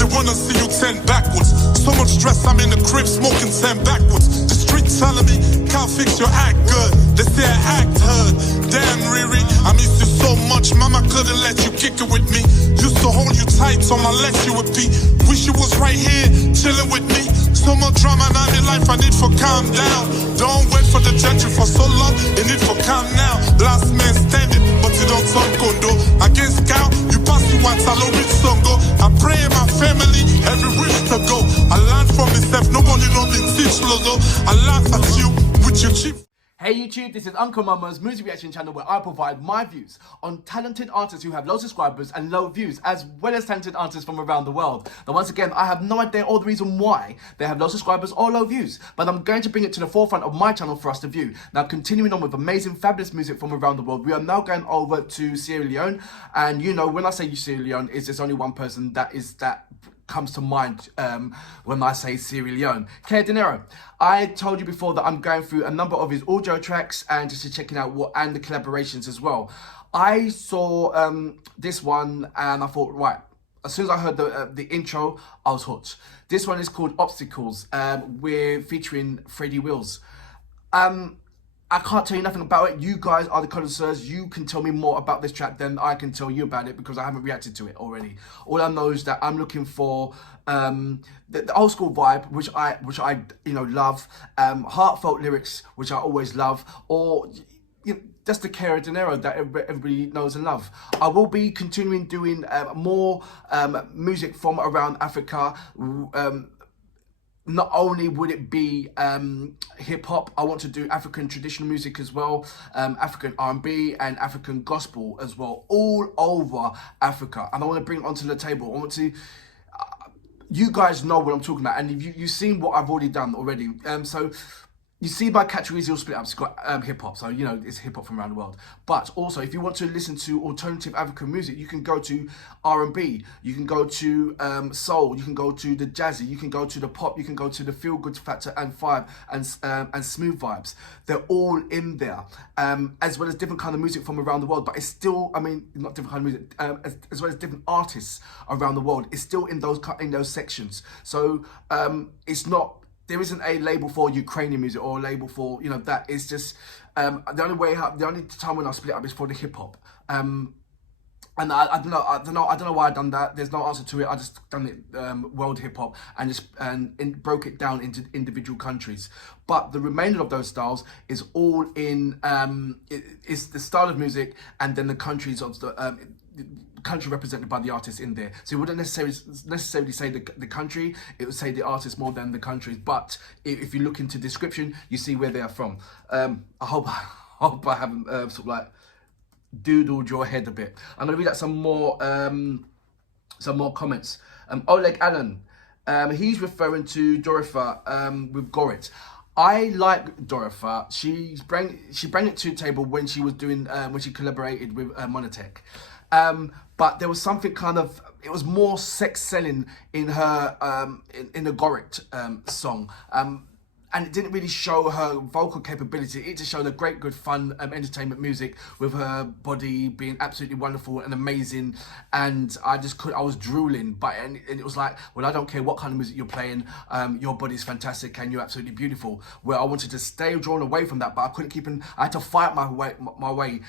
They wanna see you 10 backwards. So much stress, I'm in the crib smoking 10 backwards. The streets telling me, can't fix your act good. They say I act hard. Damn, Riri, I miss you so much. Mama couldn't let you kick it with me. Used to hold you tight on my legs, you would be. Wish you was right here, chilling with me. So much drama now in life, I need for calm down. Don't wait for the gentry for so long, you need for calm now. Last man standing, but you don't talk condo. Against Kao, you pass you once, I'll reach some go. I pray in my family, every wish to go. I learn from myself, nobody know me teach logo. I laugh at you with your cheap. Hey YouTube, this is Uncle Mama's music reaction channel where I provide my views on talented artists who have low subscribers and low views, as well as talented artists from around the world. Now once again, I have no idea or the reason why they have low subscribers or low views, but I'm going to bring it to the forefront of my channel for us to view. Now continuing on with amazing, fabulous music from around the world, we are now going over to Sierra Leone, and you know, when I say Sierra Leone, there's only one person that comes to mind when I say Sierra Leone. Kao Denero. I told you before that I'm going through a number of his audio tracks and just checking out and the collaborations as well. I saw this one and I thought, right, as soon as I heard the intro, I was hooked. This one is called Obstacles. We're featuring Freddy. I can't tell you nothing about it. You guys are the connoisseurs. You can tell me more about this track than I can tell you about it because I haven't reacted to it already. All I know is that I'm looking for the old school vibe, which I love. Heartfelt lyrics, which I always love, or just the Kao Denero that everybody knows and love. I will be continuing doing more music from around Africa. Not only would it be hip-hop, I want to do African traditional music as well, African R&B and African gospel as well, all over Africa. And I want to bring it onto the table. I want to, you guys know what I'm talking about, and you've seen what I've already done already. So you see my categories all split up. It's got hip-hop, so you know it's hip-hop from around the world. But also, if you want to listen to alternative African music, you can go to R&B, you can go to soul, you can go to the jazzy, you can go to the pop, you can go to the feel-good factor and vibe and smooth vibes. They're all in there, as well as different kind of music from around the world. But it's still, I mean, not different kind of music, as well as different artists around the world. It's still in those sections. So it's not. There isn't a label for Ukrainian music or a label for that. It's just the only time when I split up is for the hip hop. And I don't know why I done that. There's no answer to it. I just done it world hip hop and broke it down into individual countries. But the remainder of those styles is all in it's the style of music and then the countries of the country represented by the artist in there. So it wouldn't necessarily say the country, it would say the artist more than the countries. But if you look into description, you see where they are from. I hope I haven't sort of like doodled your head a bit. I'm gonna read out some more comments. Oleg Allen, he's referring to Dorifa with Gorit. I like Dorifa. She brought it to the table when she was doing when she collaborated with Monotech. But there was something kind of, it was more sex selling in her in the Gorit song. And it didn't really show her vocal capability. It just showed a great, good, fun entertainment music with her body being absolutely wonderful and amazing. And I was drooling. And it was like, well, I don't care what kind of music you're playing. Your body's fantastic and you're absolutely beautiful. Where I wanted to stay drawn away from that, but I couldn't keep in. I had to fight my way.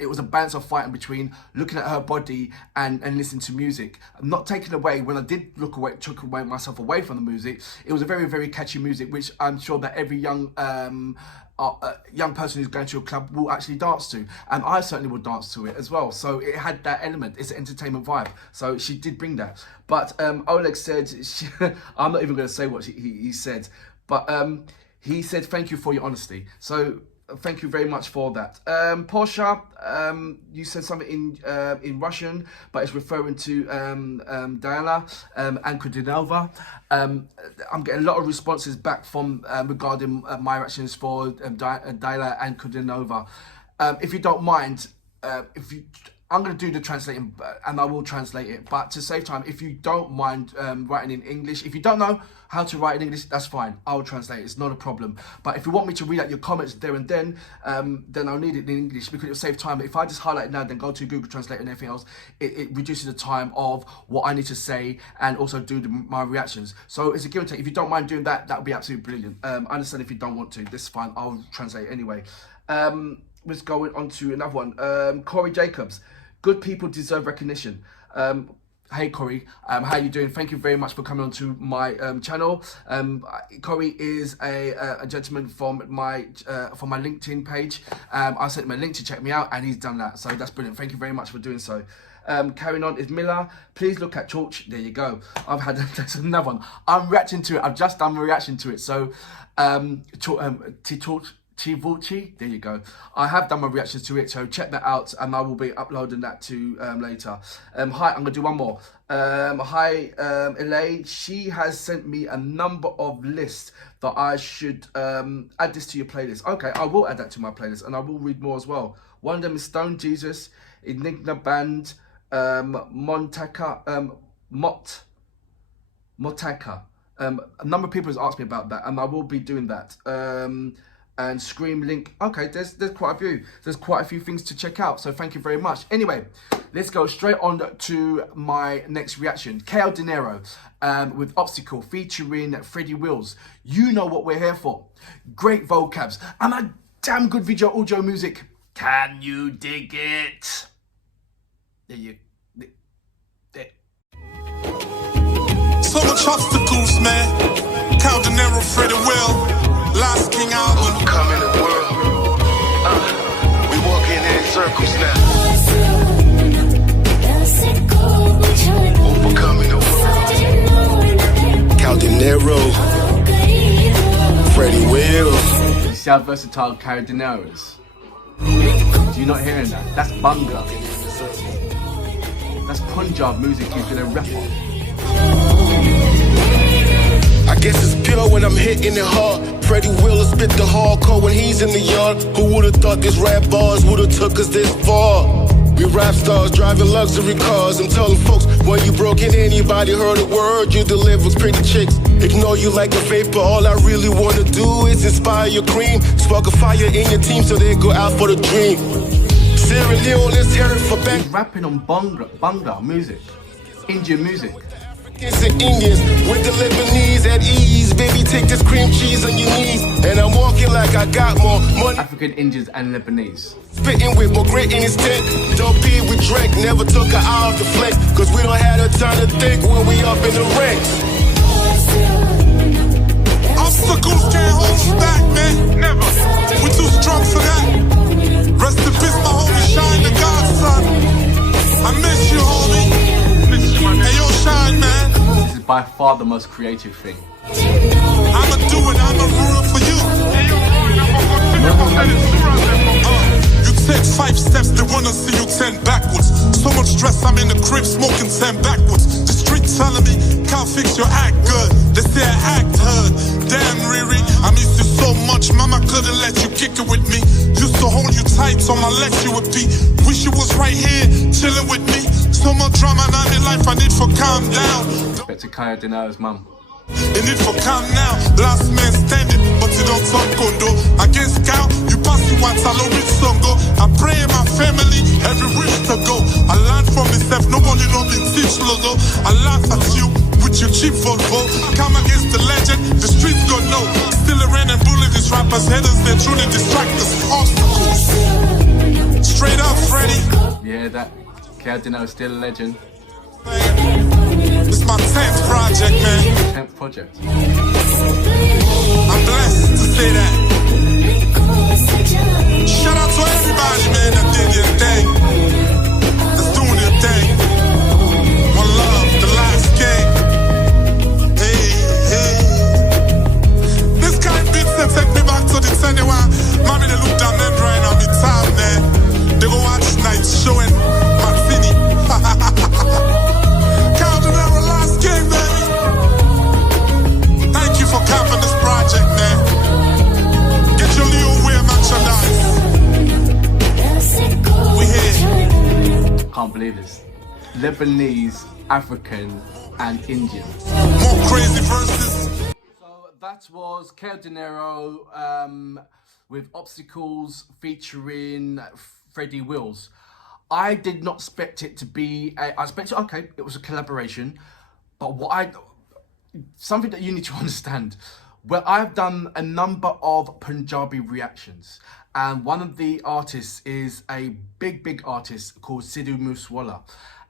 It was a balance of fighting between looking at her body and listening to music. Not taken away, when I did took myself away from the music, it was a very, very catchy music, which I'm sure that every young person who's going to a club will actually dance to, and I certainly would dance to it as well. So it had that element. It's an entertainment vibe. So she did bring that. But Oleg said, I'm not even going to say what he said, but he said, "Thank you for your honesty." So thank you very much for that. Portia, you said something in Russian, but it's referring to Diana and Kudenova. I'm getting a lot of responses back from regarding my reactions for Diana and Kudenova. If you don't mind, I'm going to do the translating, and I will translate it. But to save time, if you don't mind writing in English, if you don't know how to write in English, that's fine. I'll translate it. It's not a problem. But if you want me to read out your comments there and then I'll need it in English because it'll save time. If I just highlight it now, then go to Google Translate and everything else, it reduces the time of what I need to say and also do my reactions. So it's a give and take. If you don't mind doing that, that would be absolutely brilliant. I understand if you don't want to. This is fine. I'll translate it anyway. Let's go on to another one. Corey Jacobs. Good people deserve recognition. Hey Corey, how you doing? Thank you very much for coming onto my channel. Corey is a gentleman from my LinkedIn page. I sent him a link to check me out, and he's done that. So that's brilliant. Thank you very much for doing so. Carrying on is Miller. Please look at Torch. There you go. That's another one. I'm reacting to it. I've just done a reaction to it. So Torch. Chivuchi, there you go. I have done my reactions to it, so check that out, and I will be uploading that to later. Hi, I'm gonna do one more. Hi, Elaine. She has sent me a number of lists that I should add this to your playlist. Okay, I will add that to my playlist, and I will read more as well. One of them is Stone Jesus, Enigma Band, Motaka. A number of people has asked me about that, and I will be doing that. And Scream Link. Okay, there's quite a few. There's quite a few things to check out. So thank you very much. Anyway, let's go straight on to my next reaction. Kao Denero with Obstacle featuring Freddy Wills. You know what we're here for. Great vocabs and a damn good video audio music. Can you dig it? There. So much obstacles, man. Kao Denero, Freddy Will. Last King album. Overcoming the world. We walking in circles now. Overcoming the world. Kao Denero. Freddy Will. You see how versatile Kao Denero is? Do you not hearing that? That's Banga. That's Punjab music he's gonna rap on. I guess it's pure when I'm hitting it hard. Freddy Will spit the hardcore when he's in the yard. Who would've thought these rap bars would've took us this far? We rap stars driving luxury cars. I'm telling folks, when you broke in, anybody heard a word you deliver. Pretty chicks ignore you like a vapor. All I really wanna do is inspire your cream. Spark a fire in your team so they go out for the dream. Sierra Leone is here for back. He's rapping on Banga music, Indian music. It's the Indians with the Lebanese at ease. Baby, take this cream cheese on your knees. And I'm walking like I got more money. African, Indians, and Lebanese. Spitting with more grit in his tent. Don't be with Drake. Never took an eye off the flex. Cause we don't have the time to think when we up in the ranks. Obstacles can't hold you back, man. Never. We're too strong for that. Rest in peace, my homie. Shine the godson. I miss you, homie. Hey, yo, Shine, man. This is by far the most creative thing. I'ma do it, I'ma rule for you. You take 5 steps, they wanna see you 10 backwards. So much stress, I'm in the crib smoking 10 backwards. The street telling me, can't fix your act good. They say I act hard. Damn, Riri, I miss you so much. Mama couldn't let you kick it with me. Used to hold you tight on my legs, you would be. Wish you was right here, chilling with me. So much drama now in life, I need for calm down. Respect to Kao Denero's mum. They need for calm now. Last man standing, but you don't talk condo. Against Kao, you pass you once, I'll always go. I pray in my family, every wish to go. I learned from myself, nobody know me teach logo. I laugh at you with your cheap Volvo. Come against the legend, the streets go no. Still around and bully these rappers, haters, they truly distract us. Obstacles. Straight up, Freddy. Yeah, that Kao Denero is still a legend. It's my 10th project, man. 10th project. I'm blessed to say that. Shout out to everybody, man, that did their thing. That's doing their thing. One love, the last game. Hey. This kind of beats that take me back to the 21. Mommy, they look down and drying on me time, man. They go watch night showing Martini. Kao Denero, last game, baby. Thank you for capping this project, man. Get your Leo Wear merchandise. We Lebanese, African, and Indian. More crazy verses. So that was Kao Denero with Obstacles featuring Freddy Wills. I did not expect it to be, I expected, okay, it was a collaboration, but something that you need to understand, well, I've done a number of Punjabi reactions, and one of the artists is a big artist called Sidhu Moosewala.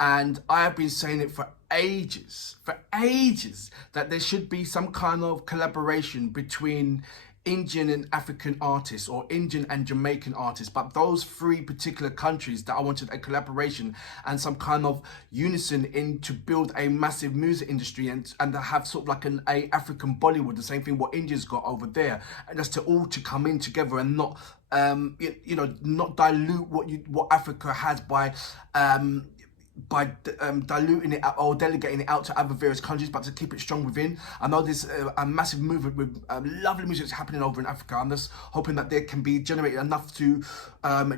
And I have been saying it for ages, that there should be some kind of collaboration between Indian and African artists, or Indian and Jamaican artists, but those three particular countries that I wanted a collaboration and some kind of unison in to build a massive music industry and to have sort of like a African Bollywood, the same thing what India's got over there, and just to come in together and not not dilute what Africa has by diluting it out or delegating it out to other various countries, but to keep it strong within. I know there's a massive movement with lovely music that's happening over in Africa. I'm just hoping that there can be generated enough to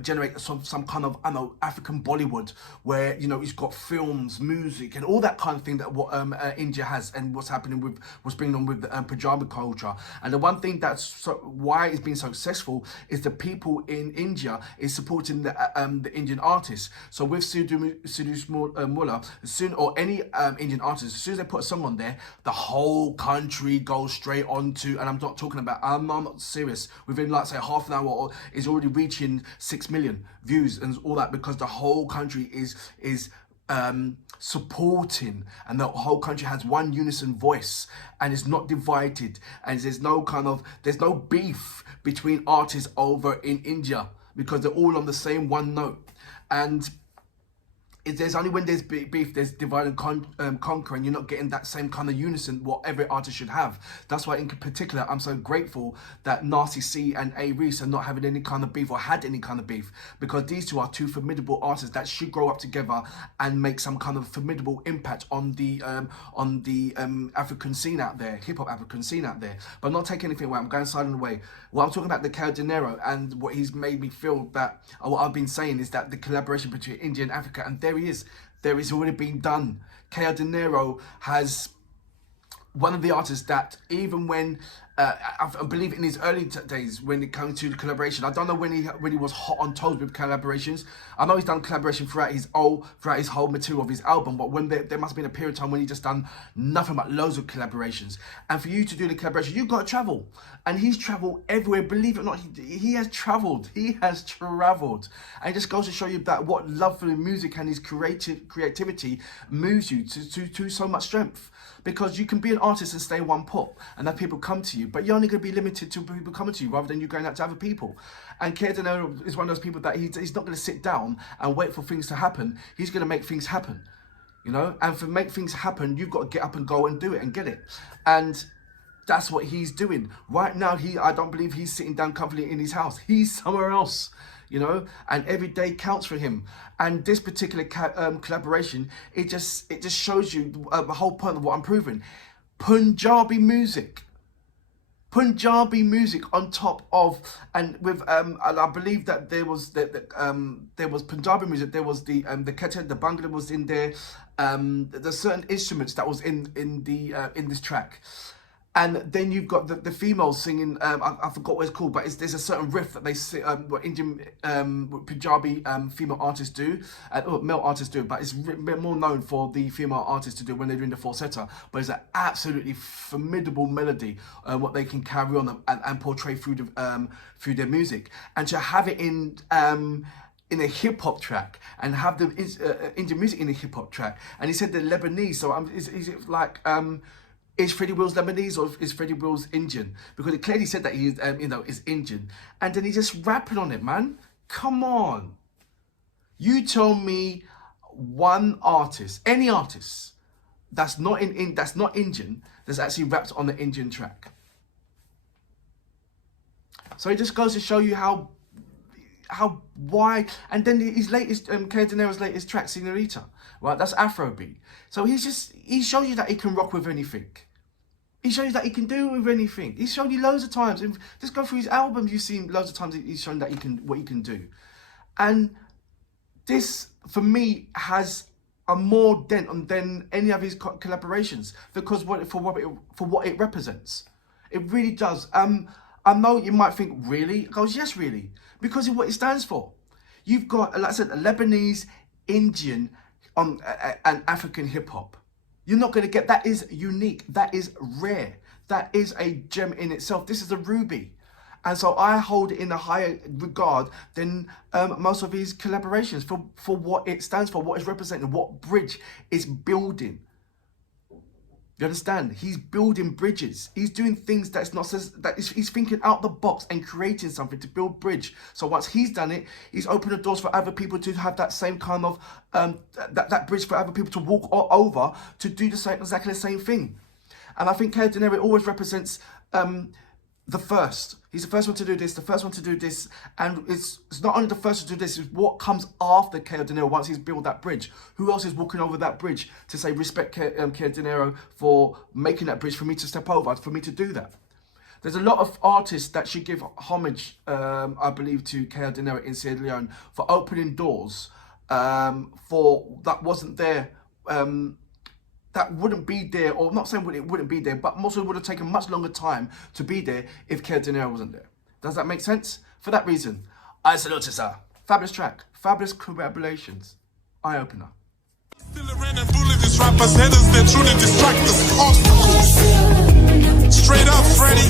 generate some kind of, I know, African Bollywood, where, you know, it's got films, music, and all that kind of thing that what India has, and what's happening with what's bringing on with Punjabi culture. And the one thing that's why it's been so successful is the people in India is supporting the Indian artists. So with Sidhu Moosewala, or any Indian artist, as soon as they put a song on there, the whole country goes straight on to, and I'm not talking about, I'm not serious, within like say half an hour is already reaching 6 million views and all that, because the whole country is supporting, and the whole country has one unison voice, and it's not divided, and there's no beef between artists over in India, because they're all on the same one note. And there's only when there's beef, there's divide and conquer, and you're not getting that same kind of unison what every artist should have. That's why in particular I'm so grateful that Nasty C and A Reese are not having any kind of beef or had any kind of beef, because these two are two formidable artists that should grow up together and make some kind of formidable impact on the African scene out there, hip-hop African scene out there. But not take anything away, I'm going silent away. Well, I'm talking about the Kao Denero, and what he's made me feel that, what I've been saying is that the collaboration between India and Africa, and there is already been done. Kao Denero has one of the artists that, even when I believe in his early days when it comes to the collaboration, I don't know when he was hot on toes with collaborations. I know he's done collaboration throughout his whole material of his album, but when there must have been a period of time when he just done nothing but loads of collaborations. And for you to do the collaboration, you've got to travel, and he's traveled everywhere. Believe it or not, he has traveled. And it just goes to show you that what love for the music and his creativity moves you to so much strength. Because you can be an artist and stay one pop and have people come to you, but you're only going to be limited to people coming to you rather than you going out to other people. And Kao Denero is one of those people that he's not going to sit down and wait for things to happen. He's going to make things happen, you know? And for make things happen, you've got to get up and go and do it and get it. And that's what he's doing. Right now, I don't believe he's sitting down comfortably in his house. He's somewhere else, you know, and every day counts for him. And this particular collaboration, it just shows you the whole point of what I'm proving. Punjabi music on top of, and with and I believe that there was Punjabi music. There was the kete, the bhangra was in there. There's certain instruments that was in this track. And then you've got the females singing, I forgot what it's called, but there's a certain riff that they sing, what Indian Punjabi female artists do, and male artists do, but it's more known for the female artists to do when they're doing the falsetto. But it's an absolutely formidable melody, what they can carry on and portray through their music. And to have it in a hip-hop track, and have the Indian music in a hip-hop track. And he said they're Lebanese, so is it like... is Freddy Wills Lebanese or is Freddy Wills Indian? Because it clearly said that he is Indian. And then he's just rapping on it, man. Come on. You tell me one artist, any artist, that's not Indian, that's actually rapped on the Indian track. So it just goes to show you how wide. And then his latest, Kao Denero's latest track, Senorita, right? That's Afrobeat. So he shows you that he can rock with anything. He shows you that he can do with anything. He's shown you loads of times. Just go through his albums, you've seen loads of times he's shown that what he can do. And this, for me, has a more dent on than any of his collaborations, because for what it represents. It really does. I know you might think, really? It goes, yes, really, because of what it stands for. You've got, like I said, Lebanese, Indian, and African hip hop. You're not going to get, that is unique, that is rare, that is a gem in itself. This is a ruby. And so I hold it in a higher regard than most of his collaborations for what it stands for, what it's representing, what bridge it's building. You understand? He's building bridges. He's doing things that's not, he's thinking out the box and creating something to build bridge. So once he's done it, he's opened the doors for other people to have that same kind of, that bridge for other people to walk over to do the same, exactly the same thing. And I think Kao Denero always represents the first. He's the first one to do this, the first one to do this, and it's not only the first to do this, it's what comes after Kao Denero once he's built that bridge. Who else is walking over that bridge to say respect Kao Denero for making that bridge for me to step over, for me to do that? There's a lot of artists that should give homage, I believe, to Kao Denero in Sierra Leone for opening doors for that wasn't there. That wouldn't be there, or not saying it wouldn't be there, but also would have taken much longer time to be there if Kao Denero wasn't there. Does that make sense? For that reason, I salute you, sir. Fabulous track, fabulous collaborations, eye-opener. Still around and bully these rappers, headers, they're truly distractors, obstacles. Straight up, Freddy.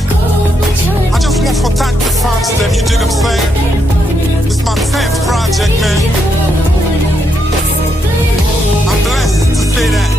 I just want for thank the fans, them, you dig what I'm saying? It's my 10th project, man. I'm blessed to say that.